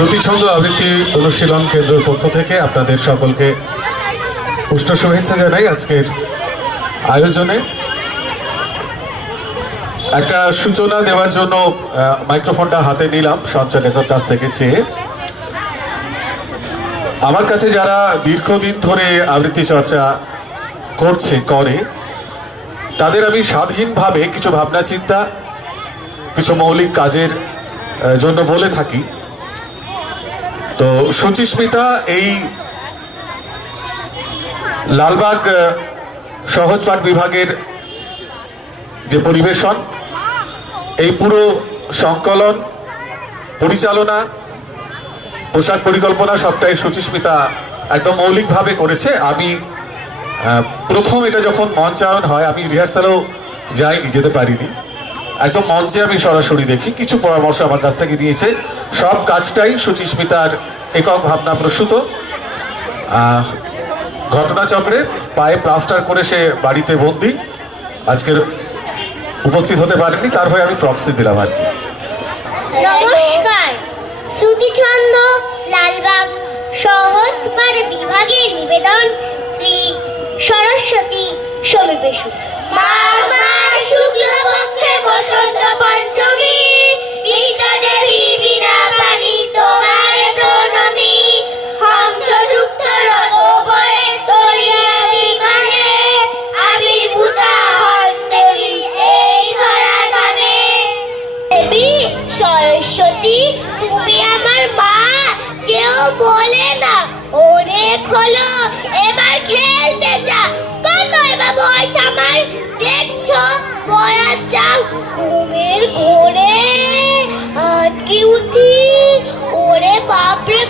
শ্রুতিছন্দ আবৃত্তি অনুশীলন কেন্দ্রের পক্ষ থেকে আপনাদের সকলকে পুষ্ট শুভেচ্ছা জানাই আজকের আয়োজনে। একটা সূচনা দেওয়ার জন্য মাইক্রোফোনটা হাতে নিলাম সঞ্চালকের কাছ থেকে চেয়ে। আমার কাছে যারা দীর্ঘদিন ধরে আবৃত্তি চর্চা করছে, করে, তাদের আমি স্বাধীনভাবে কিছু ভাবনা, চিন্তা, কিছু মৌলিক কাজের জন্য বলে থাকি। তো সুচিস্মিতা এই লালবাগ আহ, সহজপাঠ বিভাগের যে পরিবেশন এই পুরো সংকলন পরিচালনা পোশাক পরিকল্পনা সবটাই সুচিস্মিতা একদম মৌলিকভাবে করেছে। আমি প্রথম এটা যখন মঞ্চায়ন হয় আমি রিহার্সালও যাইনি যেতে পারিনি। একদম মঞ্চে আমি সরাসরি দেখি। কিছু পরামর্শ আমার কাছ থেকে নিয়েছে। সব কাজটাই সুচিস্মিতার একক ভাবনা প্রসূত। ঘটনাচক্রে পায়ে প্লাস্টার করে সে বাড়িতে বন্দি। আজকের উপস্থিত হতে পারেনি তার হয়ে আমি প্রক্সি দিলাম আর কি। নমস্কার। লালবাগ বিভাগের নিবেদন শ্রী সরস্বতী সমীপেশু। শুক্লপক্ষে বসন্ত পঞ্চমী।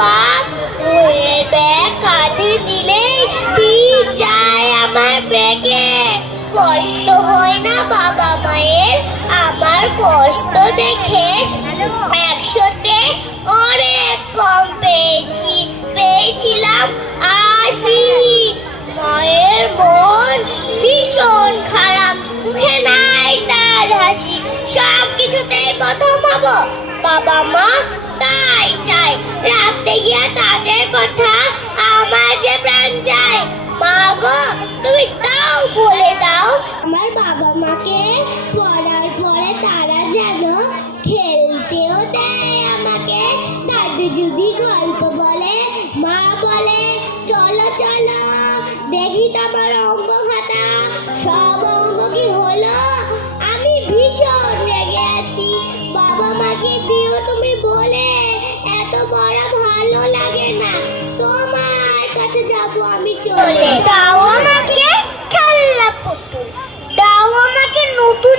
বাপ ব্যাগ কাঁধে পিঠ যায় আমার ব্যাগে? কষ্ট হয় না বাবা মায়ের? আমার কষ্ট দেখে একশোতে অনেক কম পেয়েছি। পেয়েছিলাম আশি। মায়ের মন ভীষণ খারাপ। মুখে নাই তার হাসি। সব কিছুতেই প্রথম হব। বাবা মা আছি বাবা মাকে দিও, তুমি বলে। এত বড় ভালো লাগে না। তোমার কাছে যাব আমি চলে। দাও আমাকে খেলনা পুতুল। দাও আমাকে নতুন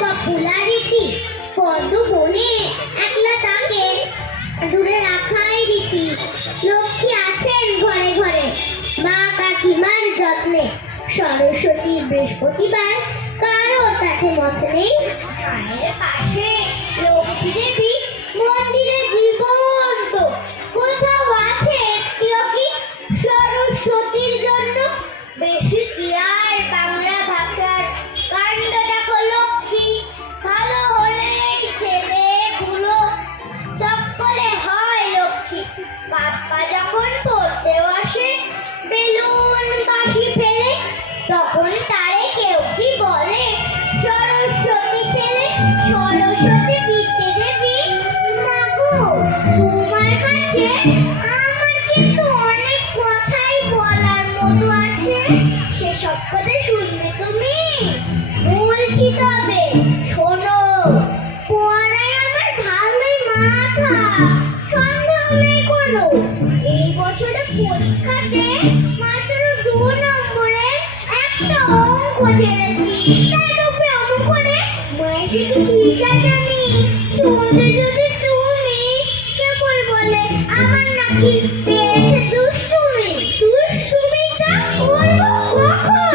পপুলারিটি কত বনে একলা তাকে দূরে রাখাই রীতি। লক্ষ্মী আছেন ঘরে ঘরে। মা কাকিমার যত্নে। সরস্বতী বৃহস্পতিবার। কারও তাকে মত নেই। মায়ের পাশে লক্ষ্মী দেবী শোনো। পড়ায় আমার ভালোই মাথা। সন্দেহ নেই কোনো। এই বছরে পরীক্ষাতে মাত্র দু নম্বরে একটা অঙ্ক ছেড়েছি তাই তোকে অঙ্ক করে মায়ের থেকে ঠিক আছে আমি শুনতে যদি তুমি কেবল বলে আমার নাকি পেয়েছে দুষ্টুমি। দুষ্টুমিটা করব কখন?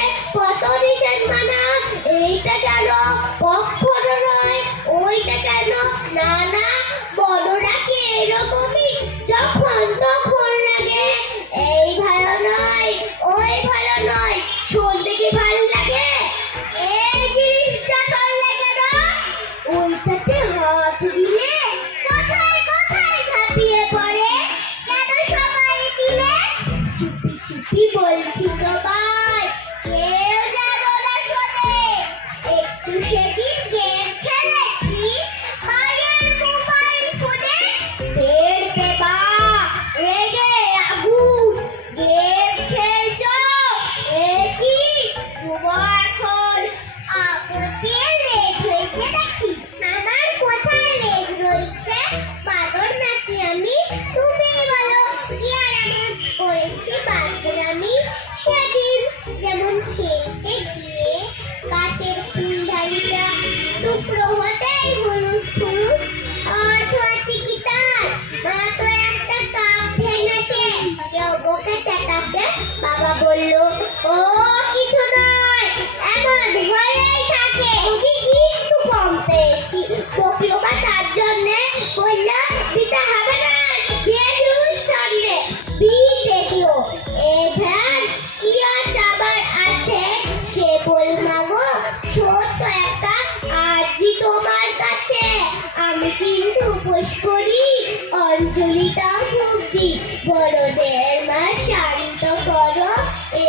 বড়দের মা শান্ত করো।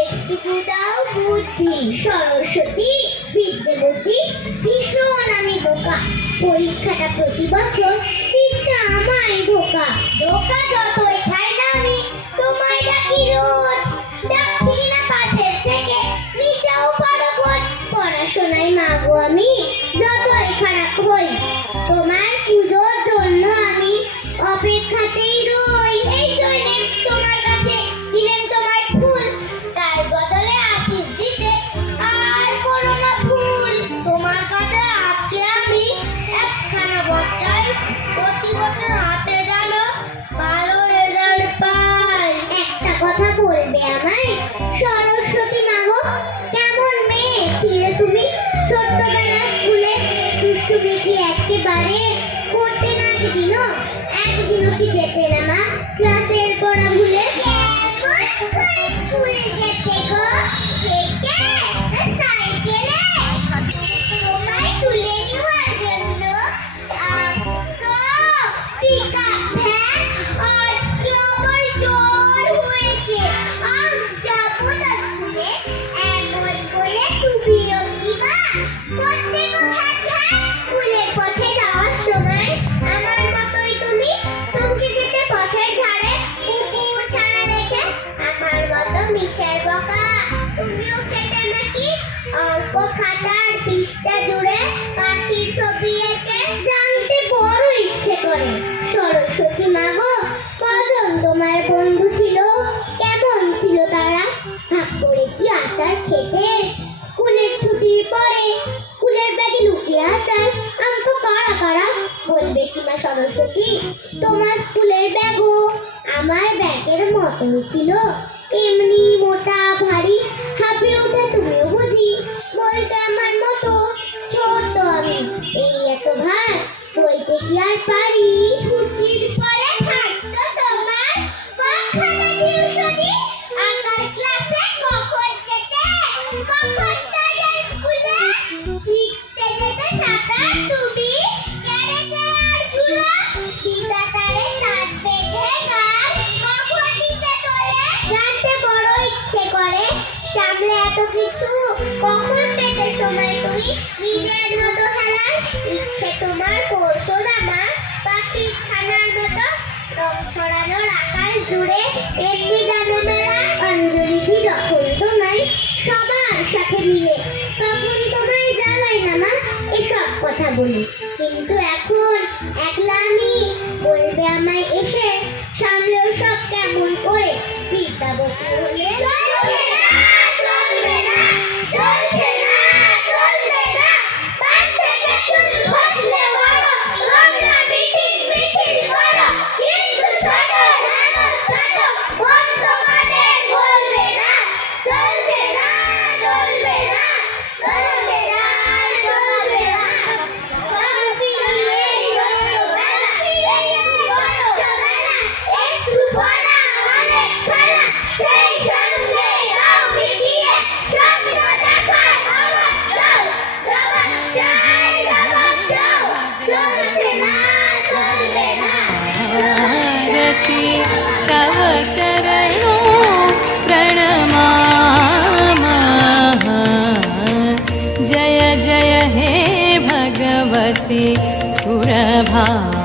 একটু দাও বুদ্ধি। সরস্বতী বিদ্যাপতি ভীষণ আমি বোকা। পরীক্ষাটা প্রতি বছর আমারই যতই খাই না আমি, তোমায় ডাকি রোজ। ডাকছি না পাশের থেকে পড়াশোনায় মাগো আমি, যতই খারাপ হই তোমার পুজো Brasil de সরস্বতী তোমার স্কুলের ব্যাগও আমার ব্যাগের মতোই ছিল। করি নিজের মতো খেলার ইচ্ছে তোমার করতো না মা পাখি ছানার মতো রং ছড়ানোর আকাশ জুড়ে এমনি গানমেলা অঞ্জলি দি যখন তোমায় সবার সাথে মিলে, তখন তোমায় জ্বালাই না মা এসব কথা বলি। কিন্তু এখন একলা আমি, বলবে আমায় এসে, সামলেও সব কেমন করে বিদ্যাবতী হলে sana